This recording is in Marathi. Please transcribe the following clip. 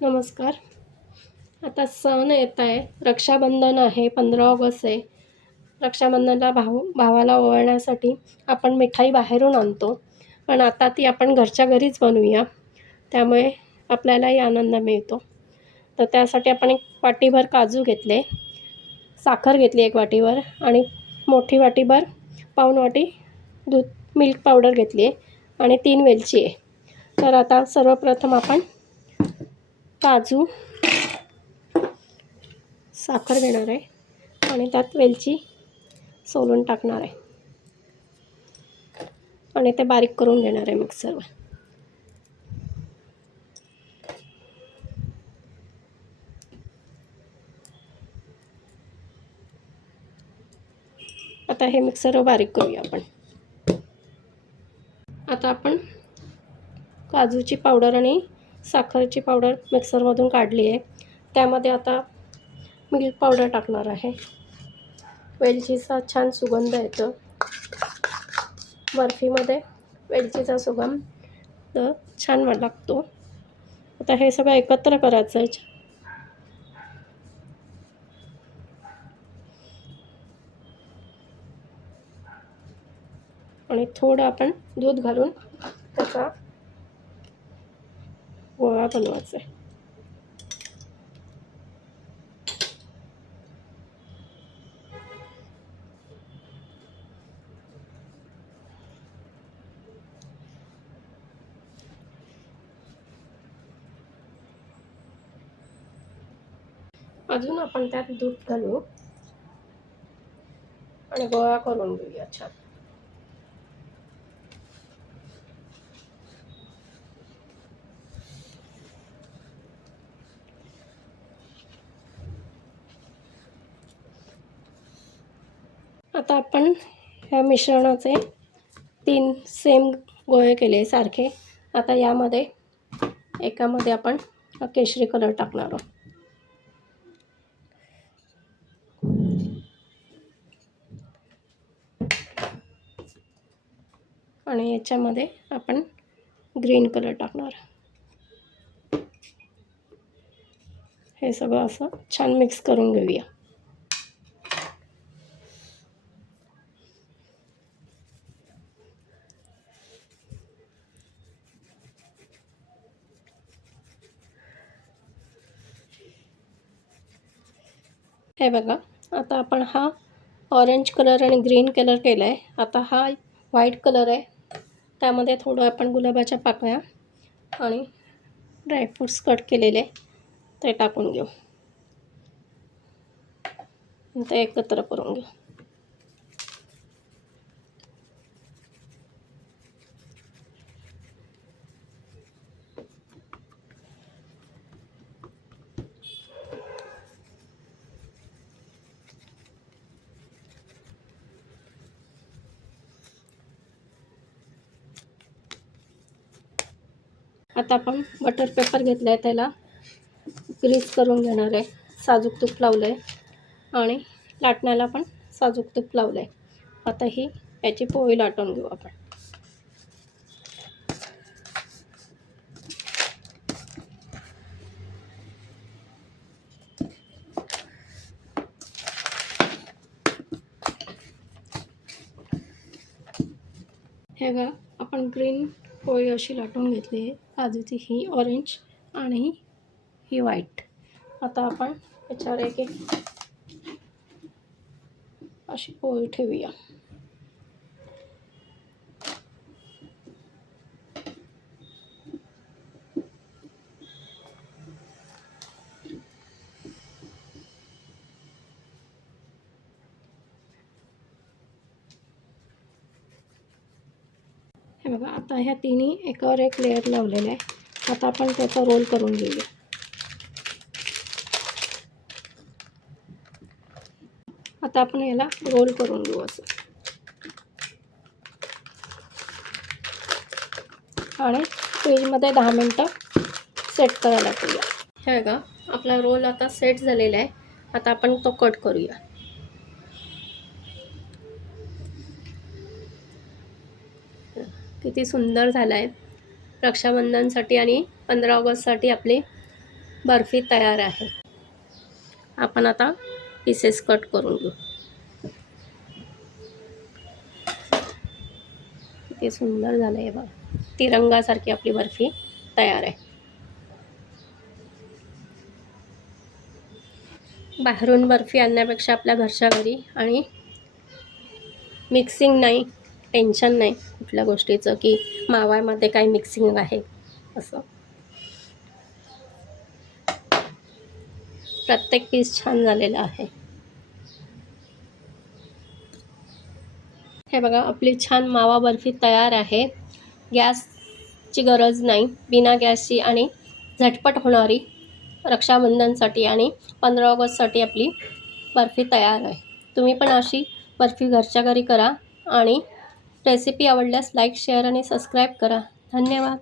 नमस्कार. आता सण येत आहे. रक्षाबंधन आहे, 15 ऑगस्ट आहे. रक्षाबंधनला भावाला ओवाळण्यासाठी आपण मिठाई बाहेरून आणतो. पण आता ती आपण घरच्या घरीच बनवूया. त्यामुळे आपल्यालाही आनंद मिळतो. तर त्यासाठी आपण एक वाटीभर काजू घेतले, साखर घेतली 1 वाटीभर आणि मोठी वाटीभर पाऊण वाटी दूध मिल्क पावडर घेतली आहे आणि 3 वेलची आहे. तर आता सर्वप्रथम आपण काजू, साखर घेणार आहे आणि त्यात वेलची सोलून टाकणार आहे आणि ते बारीक करून घेणार आहे मिक्सरवर. आता हे मिक्सरवर बारीक करूया आपण. आता आपण काजूची पावडर आणि साखरची पावडर मिक्सरमधून काढली आहे. त्यामध्ये आता मिल्क पावडर टाकणार आहे. वेलचीचा छान सुगंध येतो. बर्फीमध्ये वेलचीचा सुगंध छान लागतो. आता हे सगळं एकत्र करायचं आहे. आणि थोडं आपण दूध घालून त्याचा गोळा बनवायचा आहे. अजून आपण त्यात दूध घालू आणि गोळा करून घेऊया छान. आता आपण ह्या मिश्रणाचे 3 सेम गोळे केले सारखे. आता यामध्ये एकामध्ये आपण केशरी कलर टाकणार आहोत आणि याच्यामध्ये आपण ग्रीन कलर टाकणार. हे सगळं असं छान मिक्स करून घेऊया. हे बघा, आता आपण हा ऑरेंज कलर आणि ग्रीन कलर केला आहे. आता हा व्हाईट कलर आहे. त्यामध्ये थोडं आपण गुलाबाच्या पाकळ्या आणि ड्रायफ्रूट्स कट केलेले ते टाकून घेऊ. ते एकत्र करून घेऊ. आता आपण बटर पेपर घेतला आहे, त्याला ग्रीस करून घेणार आहे. साजूक तूप लावलं आहे आणि लाटण्याला पण साजूक तूप लावलं आहे. आता ही याची पोळी लाटून घेऊ आपण. हे बघा, आपण ग्रीन पोळी अशी लाटून घेतली आहे. काजूची ही ऑरेंज आणि ही व्हाईट. आता आपण याच्यावर एक एक अशी पोळी ठेवूया. हे बघा, आता ह्या तिन्ही एकावर एक लेअर लावलेले आहे. आता आपण त्याचा रोल करून घेऊया. आता आपण याला रोल करून घेऊ असं आणि फ्रीजमध्ये 10 मिनटं सेट करायला ठेवूया. हे बघा, आपला रोल आता सेट झालेला आहे. आता आपण तो कट करूया. किती सुंदर झाला आहे. रक्षाबंधनसाठी आणि 15 ऑगस्टसाठी आपले बर्फी तयार आहे. आपण आता पीसेस कट करून घेऊ. किती सुंदर झालं आहे बघा. तिरंगासारखी आपली बर्फी तयार आहे. बाहेरून बर्फी आणण्यापेक्षा आपल्या घरच्या घरी आणि मिक्सिंग नाही, टेन्शन नाही कुठल्या गोष्टीचं की माव्यामध्ये काही मिक्सिंग आहे असं. प्रत्येक पीस छान झालेला आहे. हे बघा आपली छान मावा बर्फी तयार आहे. गॅसची गरज नाही, बिना गॅसची आणि झटपट होणारी रक्षाबंधनसाठी आणि 15 ऑगस्टसाठी आपली बर्फी तयार आहे. तुम्ही पण अशी बर्फी घरच्या घरी करा आणि रेसिपी आवडल्यास लाईक, शेअर आणि सबस्क्राईब करा. धन्यवाद.